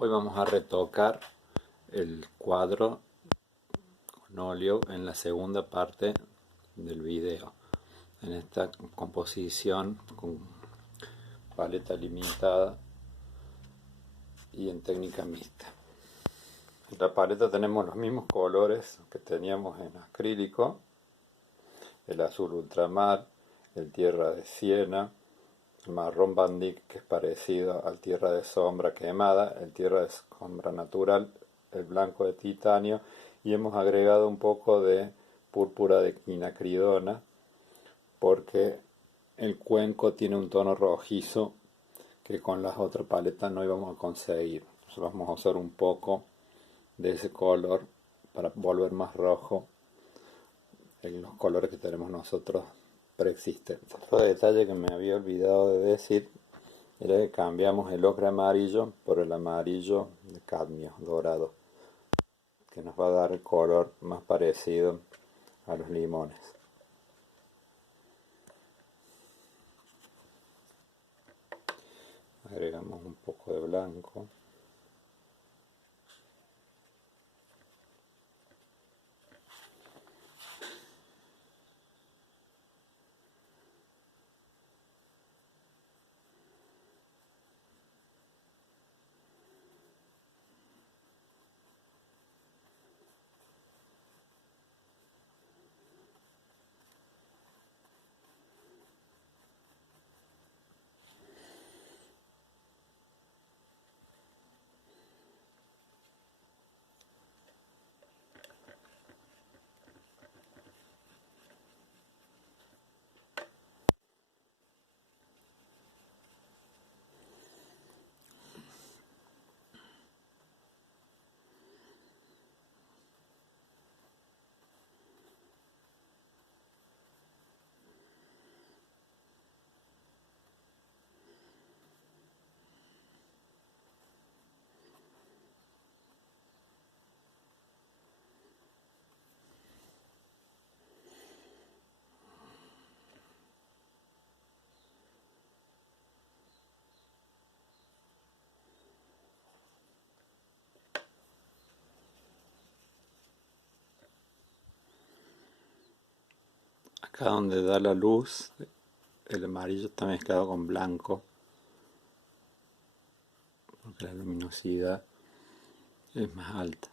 Hoy vamos a retocar el cuadro con óleo en la segunda parte del video. En esta composición con paleta limitada y en técnica mixta. En la paleta tenemos los mismos colores que teníamos en acrílico: el azul ultramar, el tierra de siena, el marrón bandic, que es parecido al tierra de sombra quemada, el tierra de sombra natural, el blanco de titanio, y hemos agregado un poco de púrpura de quinacridona porque el cuenco tiene un tono rojizo que con las otras paletas no íbamos a conseguir. Entonces vamos a usar un poco de ese color para volver más rojo en los colores que tenemos nosotros preexistentes. Otro detalle que me había olvidado de decir era que cambiamos el ocre amarillo por el amarillo de cadmio dorado, que nos va a dar el color más parecido a los limones. Agregamos un poco de blanco. Acá donde da la luz, el amarillo está mezclado con blanco, porque la luminosidad es más alta.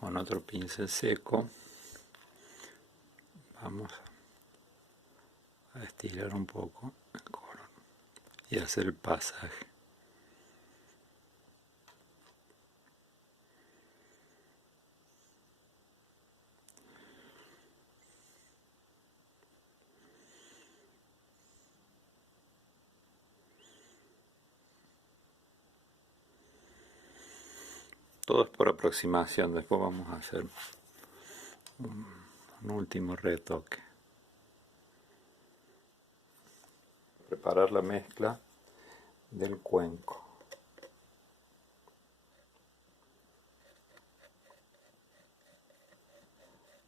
Con otro pincel seco vamos a estirar un poco el color y hacer el pasaje. Todo es por aproximación, después vamos a hacer un último retoque. Preparar la mezcla del cuenco.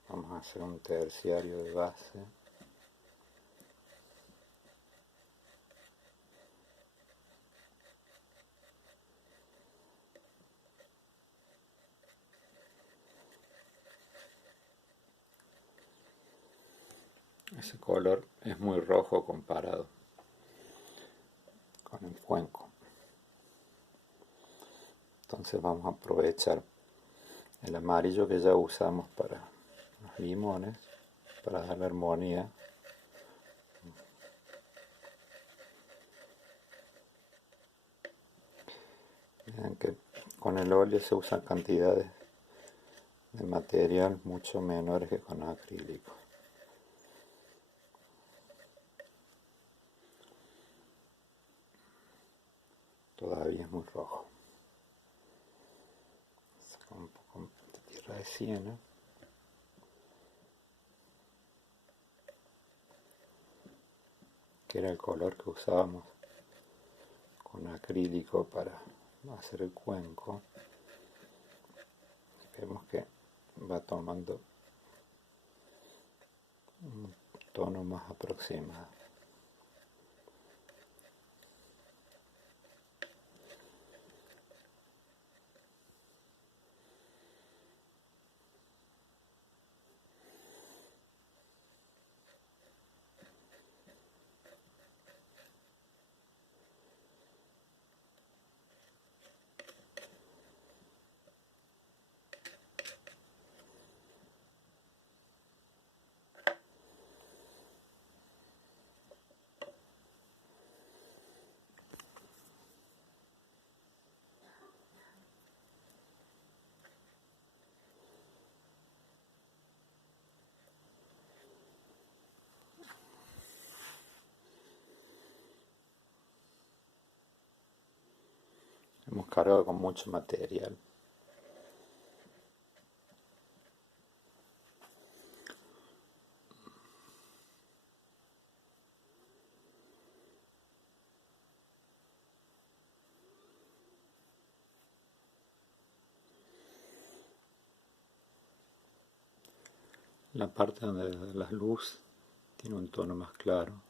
Vamos a hacer un terciario de base. Ese color es muy rojo comparado Entonces vamos a aprovechar el amarillo que ya usamos para los limones, para darle armonía. Vean que con el óleo se usan cantidades de material mucho menores que con acrílico. Todavía es muy rojo. Saca un poco de tierra de siena. Que era el color que usábamos con acrílico para hacer el cuenco. Vemos que va tomando un tono más aproximado. Hemos cargado con mucho material. La parte donde la luz tiene un tono más claro.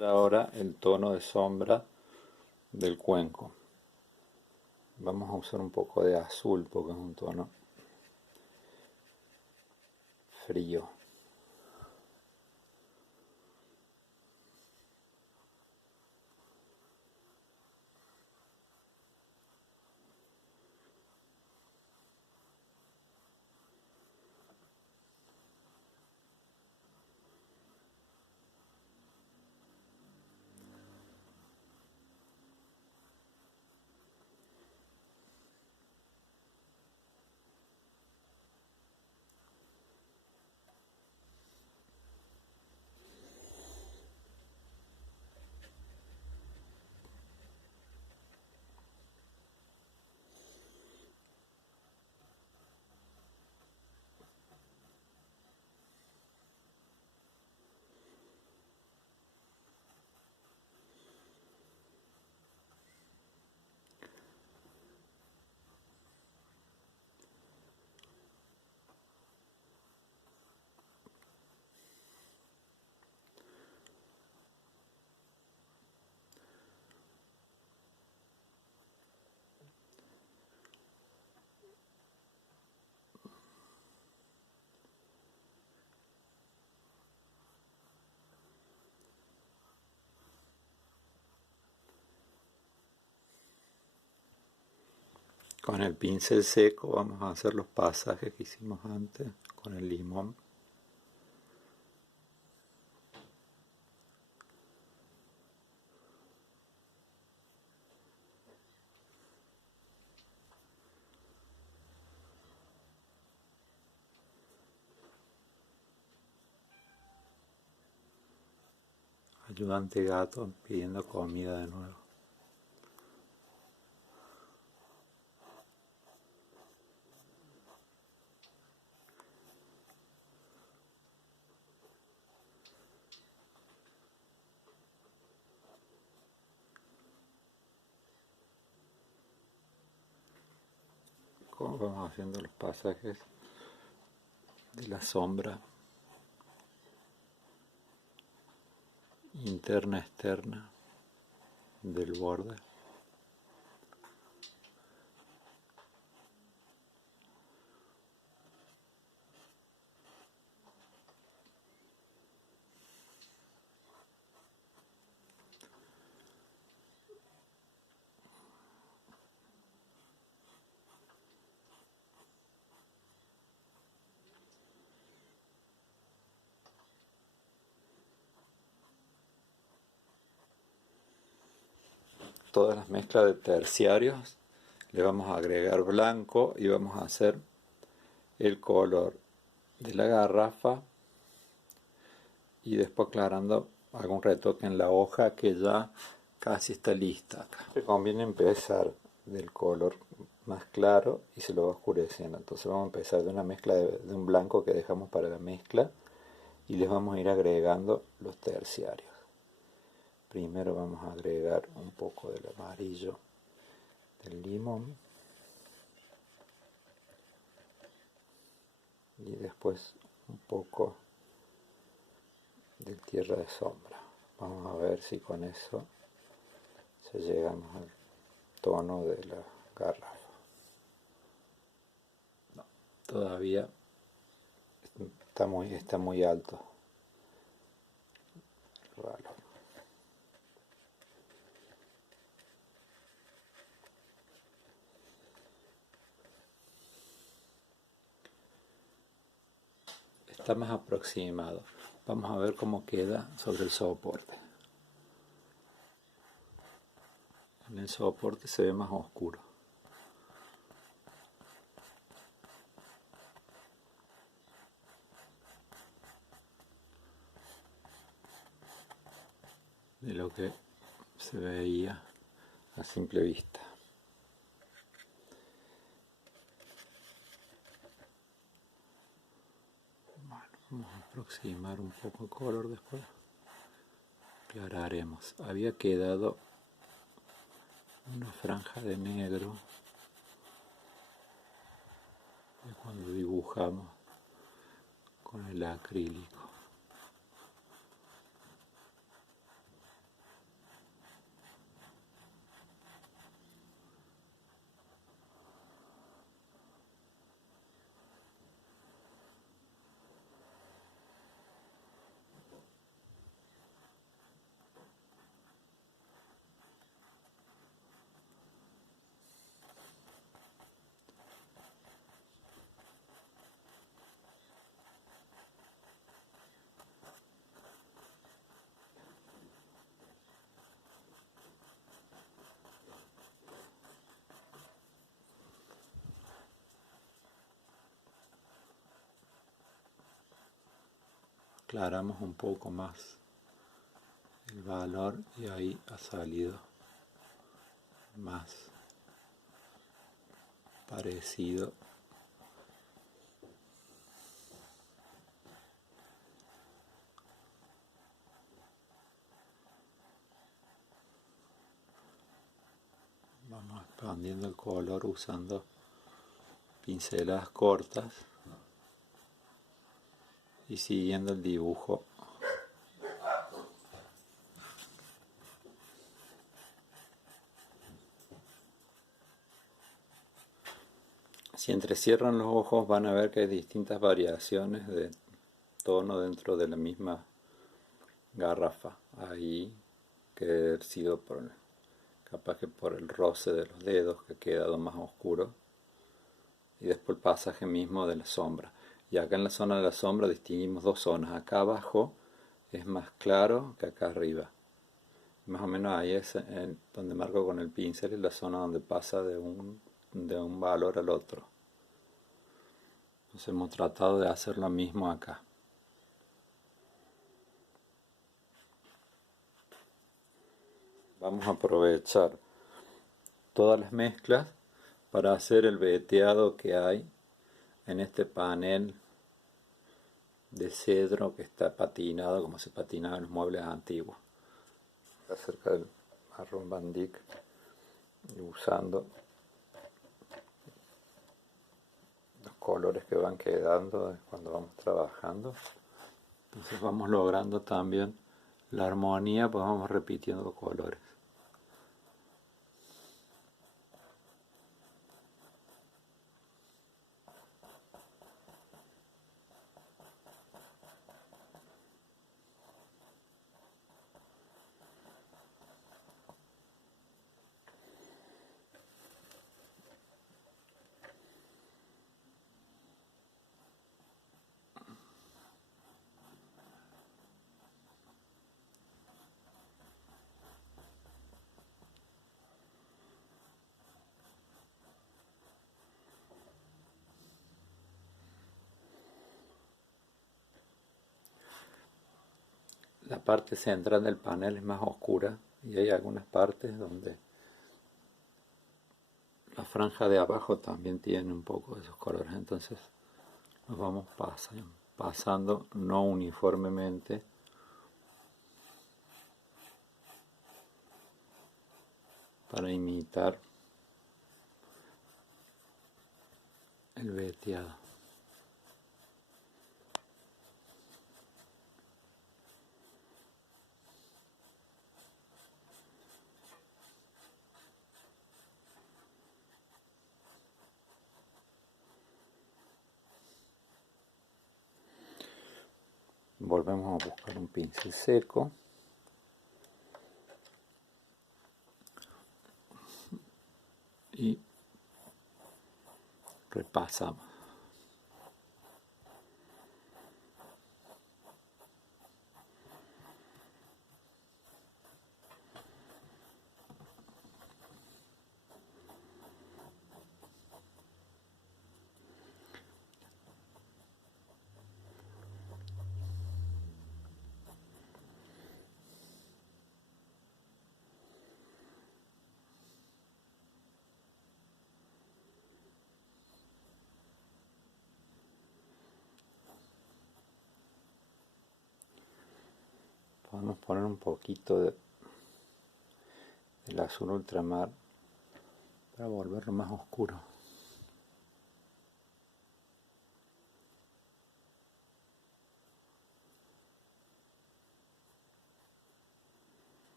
Ahora el tono de sombra del cuenco. Vamos a usar un poco de azul porque es un tono frío. Con el pincel seco vamos a hacer los pasajes que hicimos antes con el limón. ayudante gato pidiendo comida de nuevo. Como vamos haciendo los pasajes de la sombra interna externa del borde. Todas las mezclas de terciarios le vamos a agregar blanco y vamos a hacer el color de la garrafa y después aclarando algún retoque en la hoja que ya casi está lista acá. Te conviene empezar del color más claro y se lo va oscureciendo. Entonces vamos a empezar de una mezcla de un blanco que dejamos para la mezcla y les vamos a ir agregando los terciarios. Primero vamos a agregar un poco del amarillo del limón y después un poco de tierra de sombra. Vamos a ver si con eso se llegamos al tono de la garrafa. No, todavía está muy alto el valor. Está más aproximado. Vamos a ver cómo queda sobre el soporte. En el soporte se ve más oscuro. De lo que se veía a simple vista. Bueno, vamos a aproximar un poco el color después. Aclararemos. Había quedado una franja de negro de cuando dibujamos con el acrílico. Aclaramos un poco más el valor y ahí ha salido más parecido. Vamos expandiendo el color usando pinceladas cortas y siguiendo el dibujo. Si entrecierran los ojos van a ver que hay distintas variaciones de tono dentro de la misma garrafa. Ahí que debe haber sido capaz que por el roce de los dedos que ha quedado más oscuro y después el pasaje mismo de la sombra. Y acá en la zona de la sombra distinguimos dos zonas. Acá abajo es más claro que acá arriba. Más o menos ahí es donde marco con el pincel, es la zona donde pasa de un valor al otro. Entonces hemos tratado de hacer lo mismo acá. Vamos a aprovechar todas las mezclas para hacer el veteado que hay en este panel de cedro que está patinado como se patinaba en los muebles antiguos. Acerca del marrón bandic y usando los colores que van quedando cuando vamos trabajando. Entonces vamos logrando también la armonía, pues vamos repitiendo colores. La parte central del panel es más oscura y hay algunas partes donde la franja de abajo también tiene un poco de esos colores, entonces los vamos pasando no uniformemente para imitar el veteado. Volvemos a buscar un pincel seco y repasamos. Podemos poner un poquito del azul ultramar para volverlo más oscuro.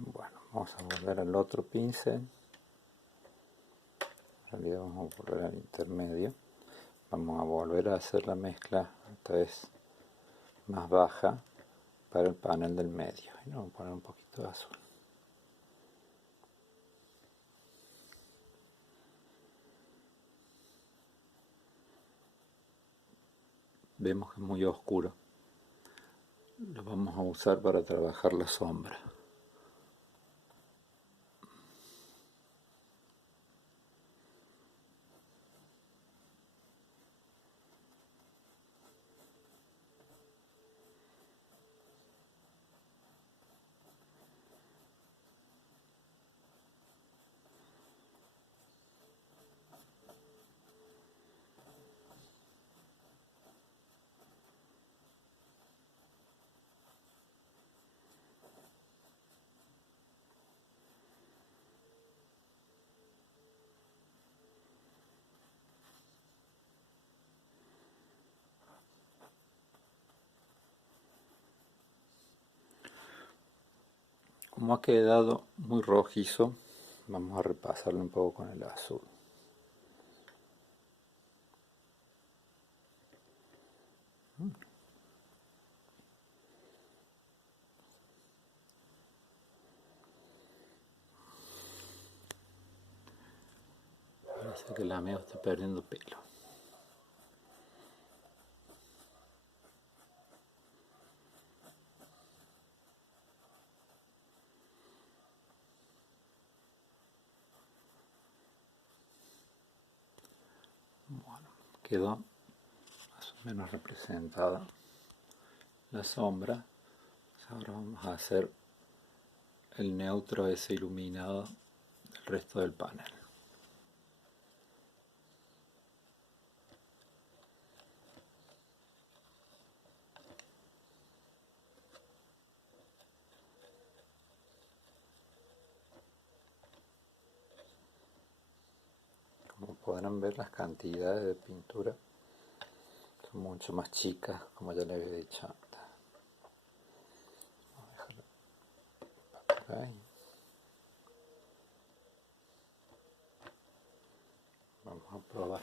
Bueno, vamos a volver al otro pincel. En realidad vamos a volver al intermedio. Vamos a volver a hacer la mezcla, esta vez más baja, para el panel del medio. Y vamos a poner un poquito de azul. Vemos que es muy oscuro. Lo vamos a usar para trabajar la sombra. Como ha quedado muy rojizo, vamos a repasarlo un poco con el azul. Ahora se Parece que el amigo está perdiendo pelo. Bueno, quedó más o menos representada la sombra. Ahora vamos a hacer el neutro ese iluminado del resto del panel. Como podrán ver, las cantidades de pintura son mucho más chicas, como ya les había dicho antes. Vamos a dejarlo por ahí. Vamos a probar.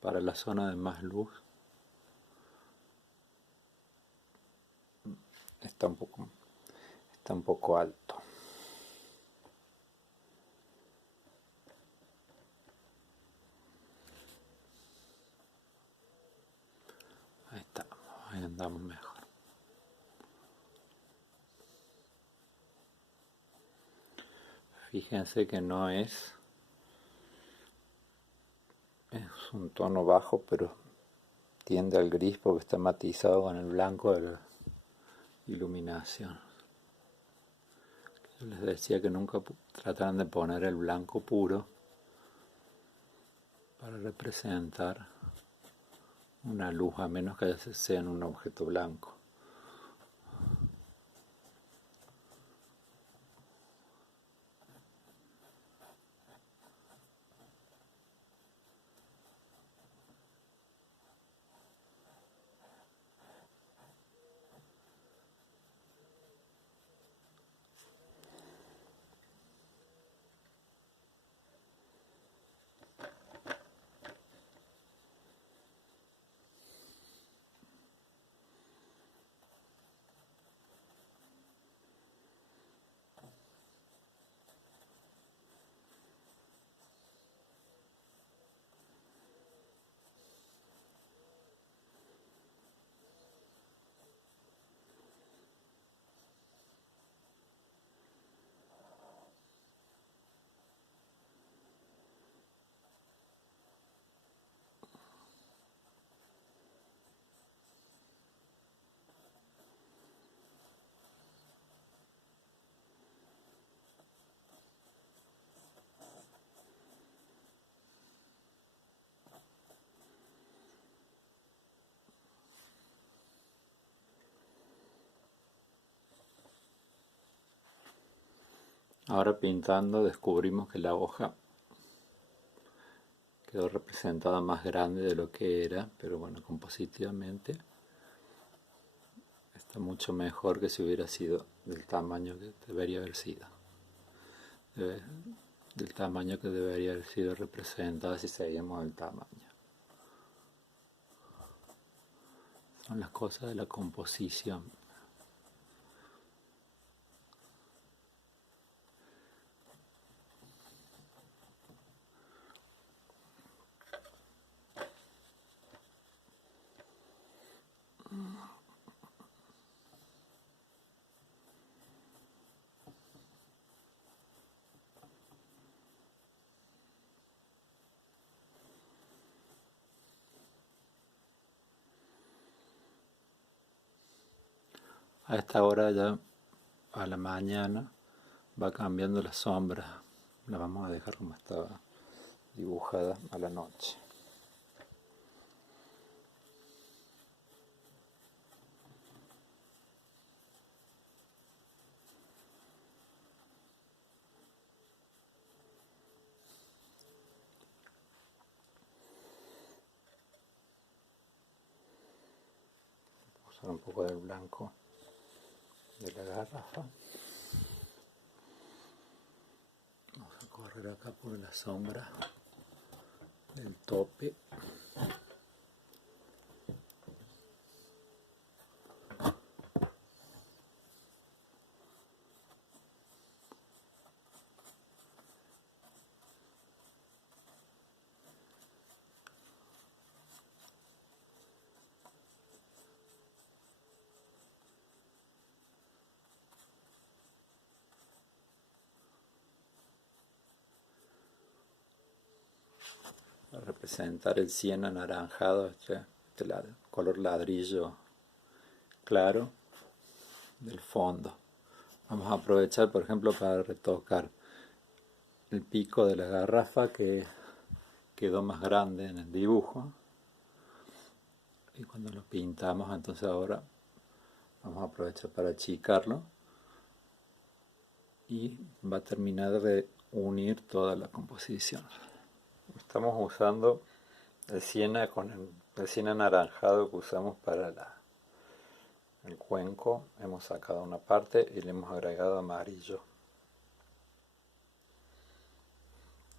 Para la zona de más luz está un poco alto. Ahí estamos, ahí andamos mejor. Fíjense que no es un tono bajo, pero tiende al gris porque está matizado con el blanco de la iluminación. Yo les decía que nunca trataran de poner el blanco puro para representar una luz, a menos que sea en un objeto blanco. Ahora pintando descubrimos que la hoja quedó representada más grande de lo que era, pero bueno, compositivamente está mucho mejor que si hubiera sido del tamaño que debería haber sido. Del tamaño que debería haber sido representada si seguimos el tamaño. Son las cosas de la composición. A esta hora ya a la mañana va cambiando la sombra. La vamos a dejar como estaba dibujada a la noche. Usar un poco del blanco de la garrafa. Vamos a correr acá por la sombra del tope. a representar el cieno anaranjado, color ladrillo claro del fondo. Vamos a aprovechar, por ejemplo, para retocar el pico de la garrafa que quedó más grande en el dibujo, y cuando lo pintamos, entonces ahora vamos a aprovechar para achicarlo y va a terminar de unir toda la composición. Estamos usando el siena el siena anaranjado que usamos para el cuenco. Hemos sacado una parte y le hemos agregado amarillo.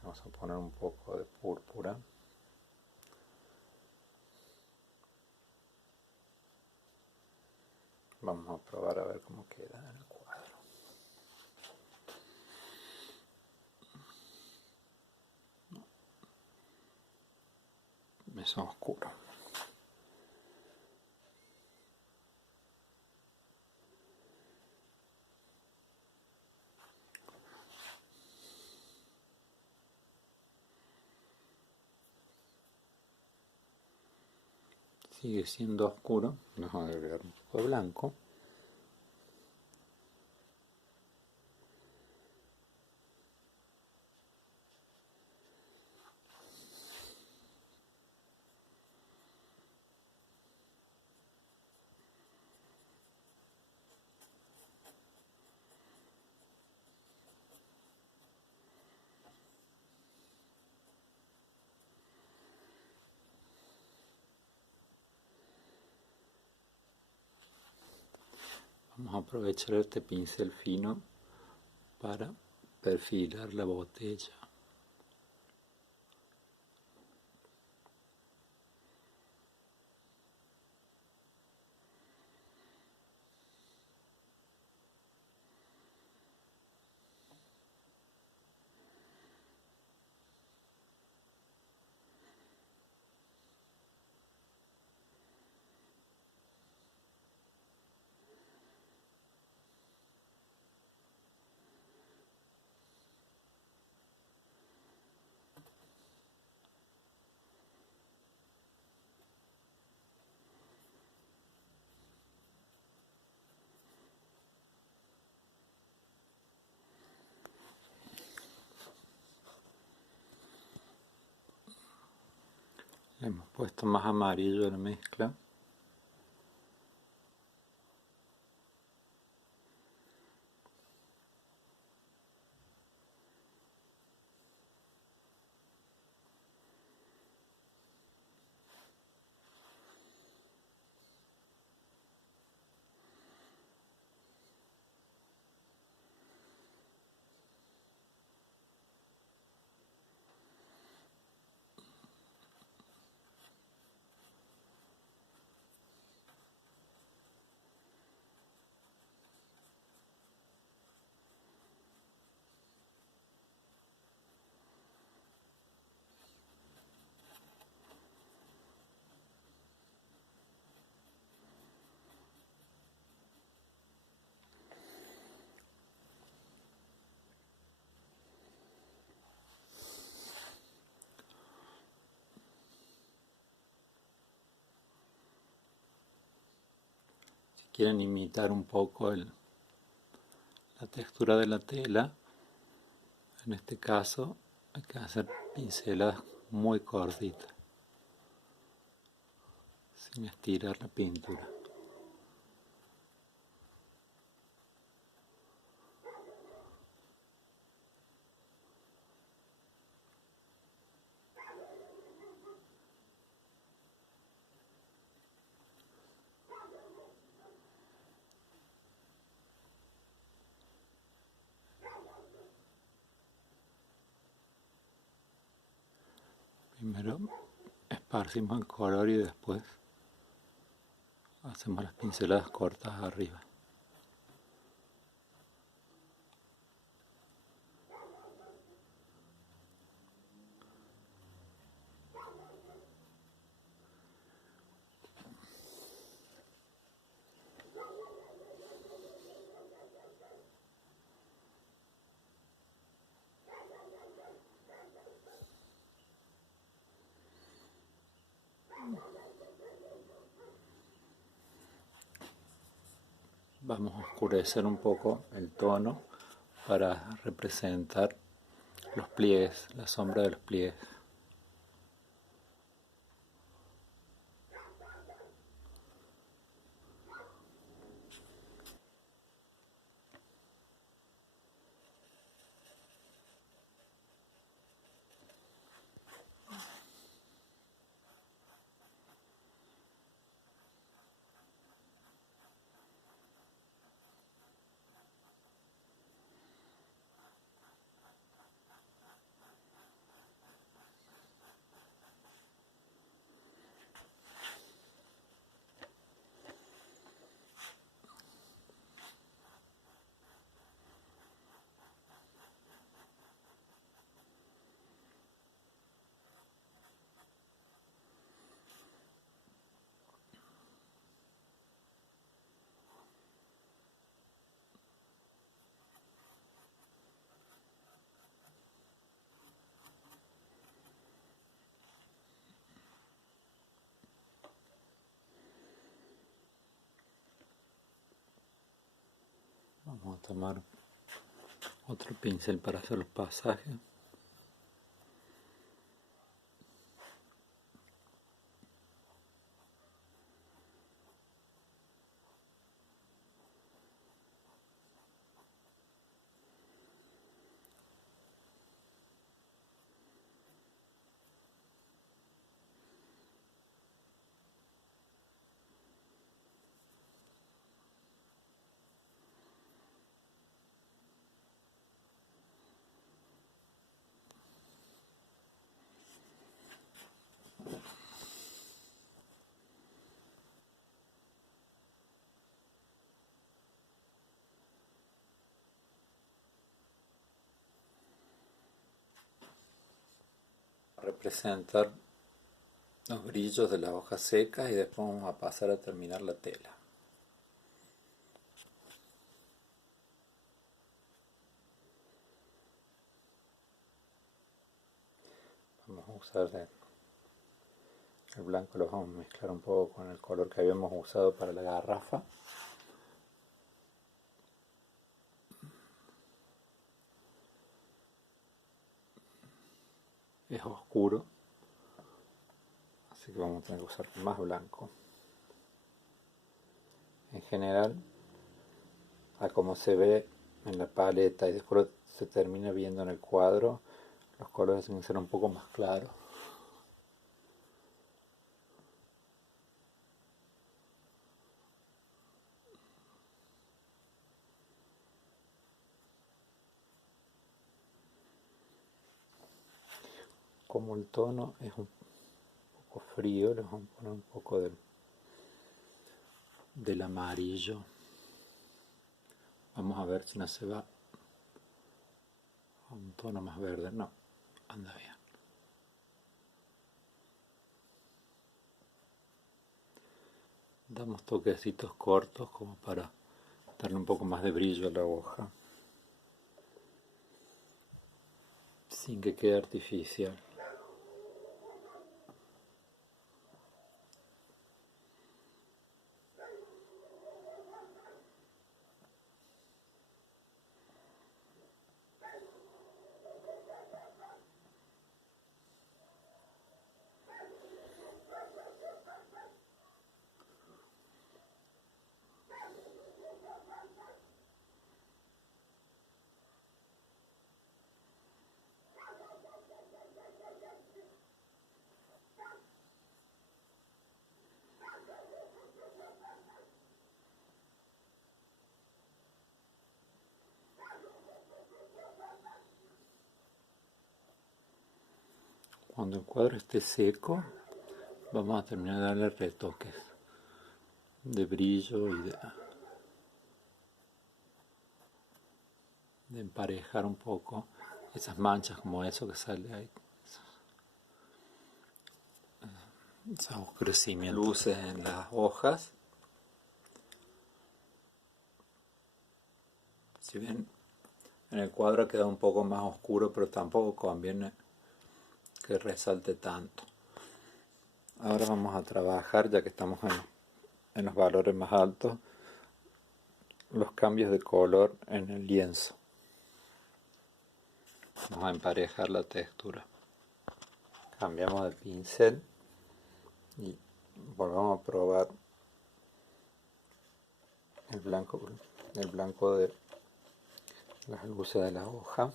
Vamos a poner un poco de púrpura. Vamos a probar a ver cómo queda en el cuadro. Es oscuro. Sigue siendo oscuro. Vamos a agregar un poco de blanco. Vamos a aprovechar este pincel fino para perfilar la botella. Le hemos puesto más amarillo a la mezcla. Si quieren imitar un poco la textura de la tela, en este caso hay que hacer pinceladas muy cortitas, sin estirar la pintura. Primero esparcimos el color y después hacemos las pinceladas cortas arriba. Vamos a oscurecer un poco el tono para representar los pliegues, la sombra de los pliegues. Vamos a tomar otro pincel para hacer los pasajes. Representar los brillos de las hojas secas y después vamos a pasar a terminar la tela. Vamos a usar el blanco, lo vamos a mezclar un poco con el color que habíamos usado para la garrafa. Es oscuro, así que vamos a tener que usar más blanco. En general, a como se ve en la paleta y después se termina viendo en el cuadro, los colores tienen que ser un poco más claros. Como el tono es un poco frío, le vamos a poner un poco del amarillo. Vamos a ver si no se va a un tono más verde. No, anda bien. Damos toquecitos cortos como para darle un poco más de brillo a la hoja, sin que quede artificial. Cuando el cuadro esté seco, vamos a terminar de darle retoques de brillo y de emparejar un poco esas manchas como eso que sale ahí, esos oscurecimientos, luces en las hojas. Si bien en el cuadro queda un poco más oscuro, pero tampoco conviene que resalte tanto. Ahora vamos a trabajar, ya que estamos en los valores más altos, los cambios de color en el lienzo. Vamos a emparejar la textura. Cambiamos de pincel y volvamos a probar el blanco de las luces de la hoja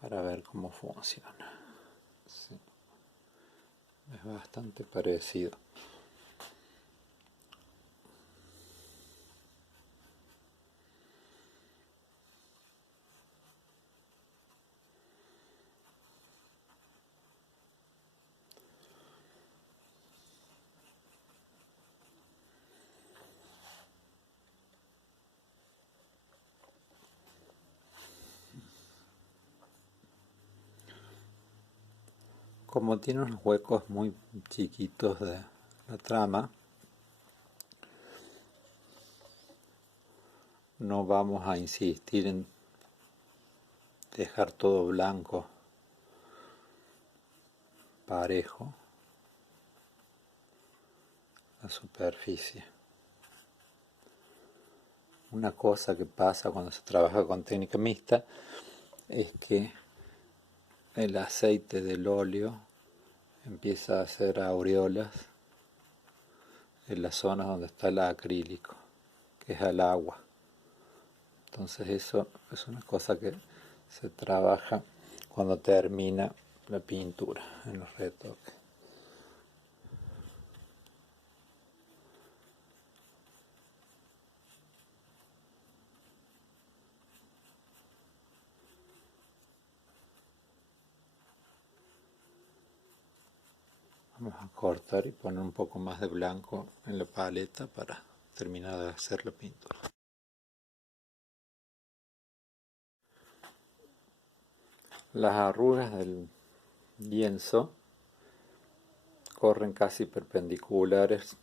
para ver cómo funciona. Sí, es bastante parecido. Como tiene unos huecos muy chiquitos de la trama, no vamos a insistir en dejar todo blanco, parejo, la superficie. Una cosa que pasa cuando se trabaja con técnica mixta es que el aceite del óleo empieza a hacer aureolas en las zonas donde está el acrílico, que es el agua. Entonces eso es una cosa que se trabaja cuando termina la pintura, en los retoques. Vamos a cortar y poner un poco más de blanco en la paleta para terminar de hacer la pintura. Las arrugas del lienzo corren casi perpendiculares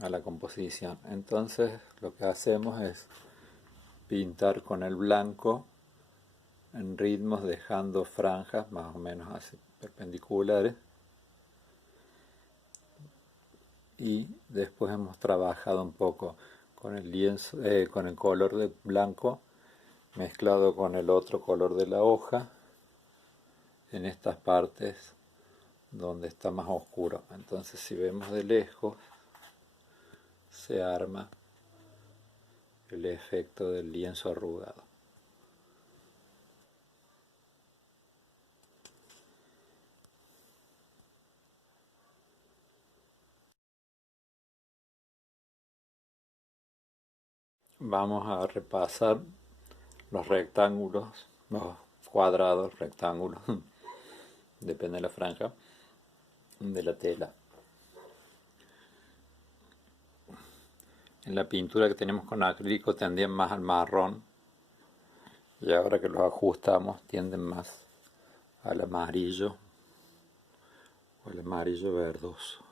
a la composición. Entonces lo que hacemos es pintar con el blanco en ritmos, dejando franjas más o menos así perpendiculares, y después hemos trabajado un poco con el lienzo, con el color de blanco mezclado con el otro color de la hoja en estas partes donde está más oscuro. Entonces, si vemos de lejos, se arma el efecto del lienzo arrugado. Vamos a repasar los rectángulos, los cuadrados, rectángulos, depende de la franja, de la tela. En la pintura que tenemos con acrílico tendían más al marrón, y ahora que los ajustamos tienden más al amarillo o al amarillo verdoso.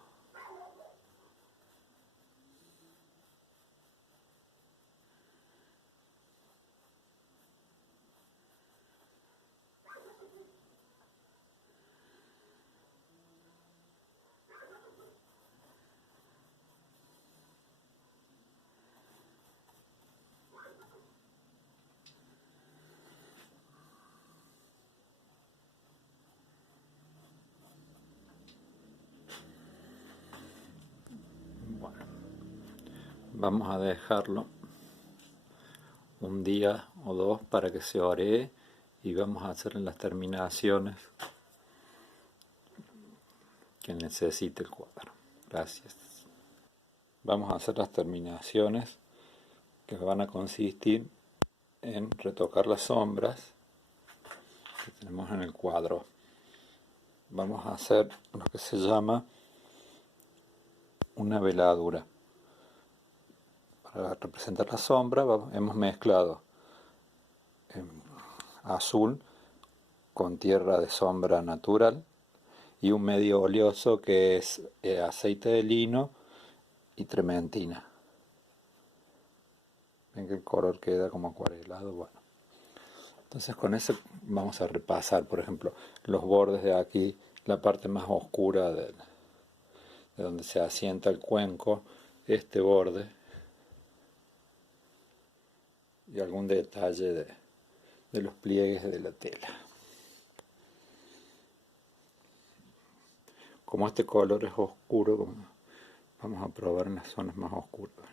Bueno, vamos a dejarlo un día o dos para que se oree y vamos a hacer las terminaciones que necesite el cuadro. Gracias. Vamos a hacer las terminaciones que van a consistir en retocar las sombras que tenemos en el cuadro. Vamos a hacer lo que se llama una veladura. Para representar la sombra hemos mezclado azul con tierra de sombra natural y un medio oleoso que es aceite de lino y trementina. Ven que el color queda como acuarelado. Bueno, entonces con eso vamos a repasar, por ejemplo, los bordes de aquí la parte más oscura de donde se asienta el cuenco, este borde y algún detalle de los pliegues de la tela. Como este color es oscuro, vamos a probar en las zonas más oscuras.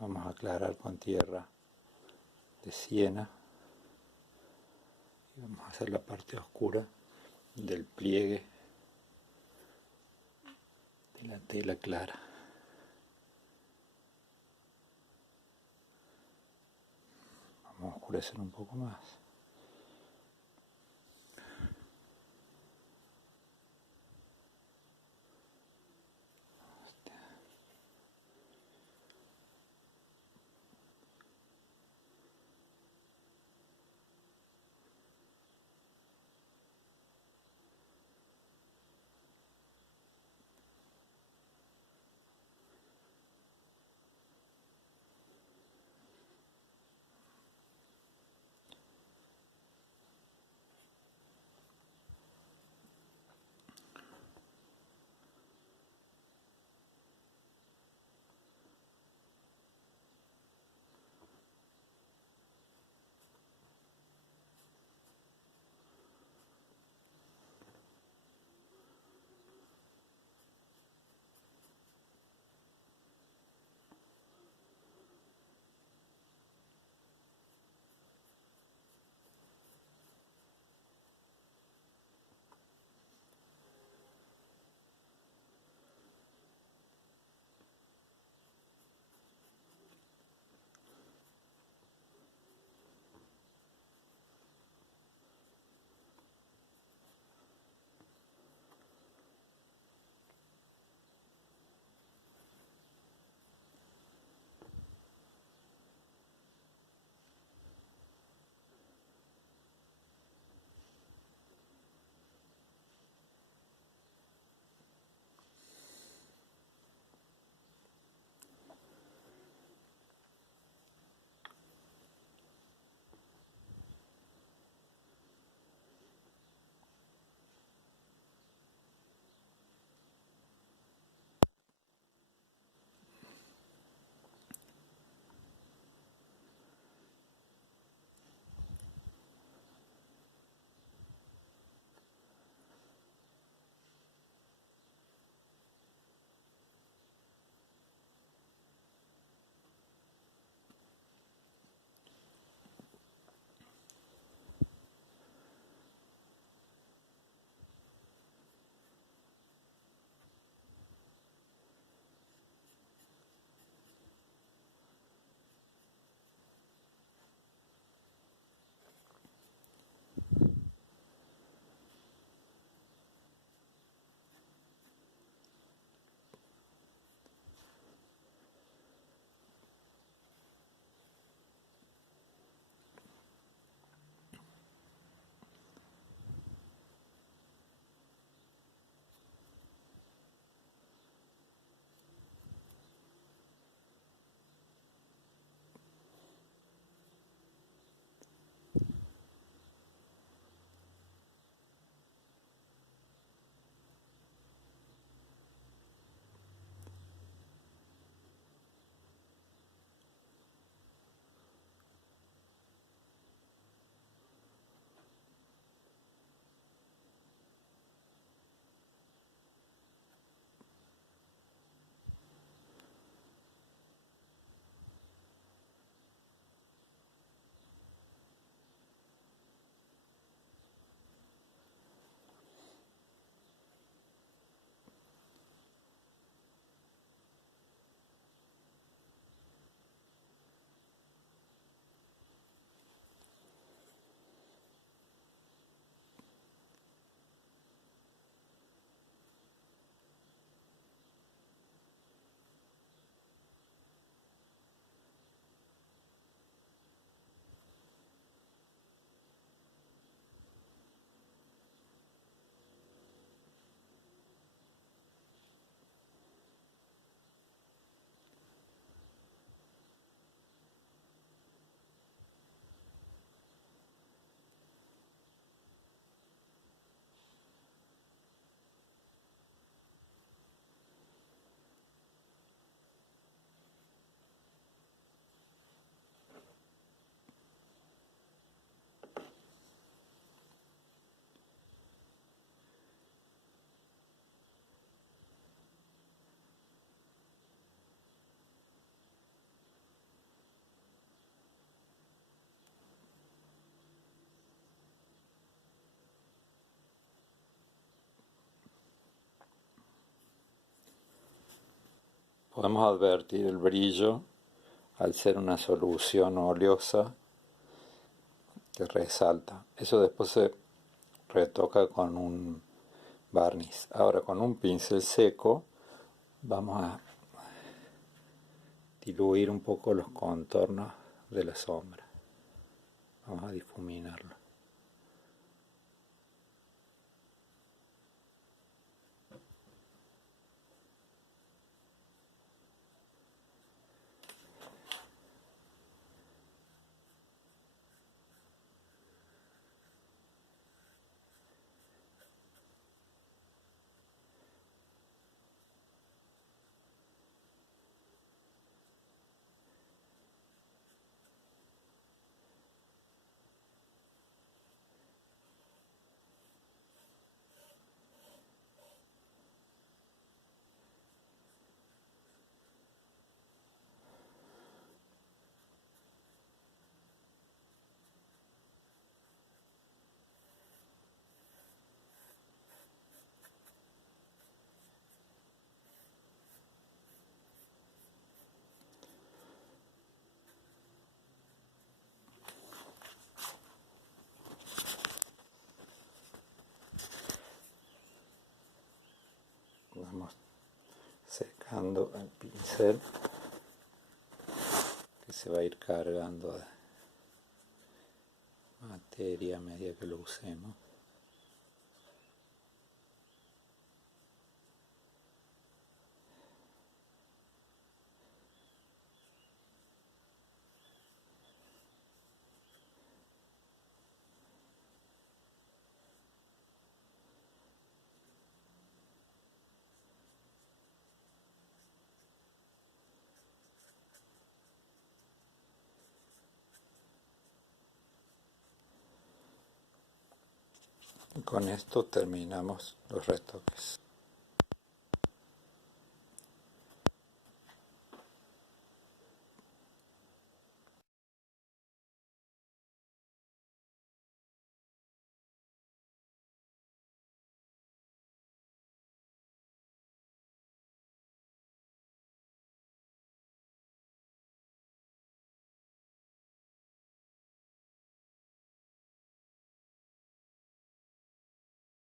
Vamos a aclarar con tierra de siena y vamos a hacer la parte oscura del pliegue de la tela clara. Vamos a oscurecer un poco más. Podemos advertir el brillo al ser una solución oleosa que resalta. Eso después se retoca con un barniz. Ahora con un pincel seco vamos a diluir un poco los contornos de la sombra. Vamos a difuminarlo. Vamos secando el pincel que se va a ir cargando de materia a medida que lo usemos. Y con esto terminamos los retoques.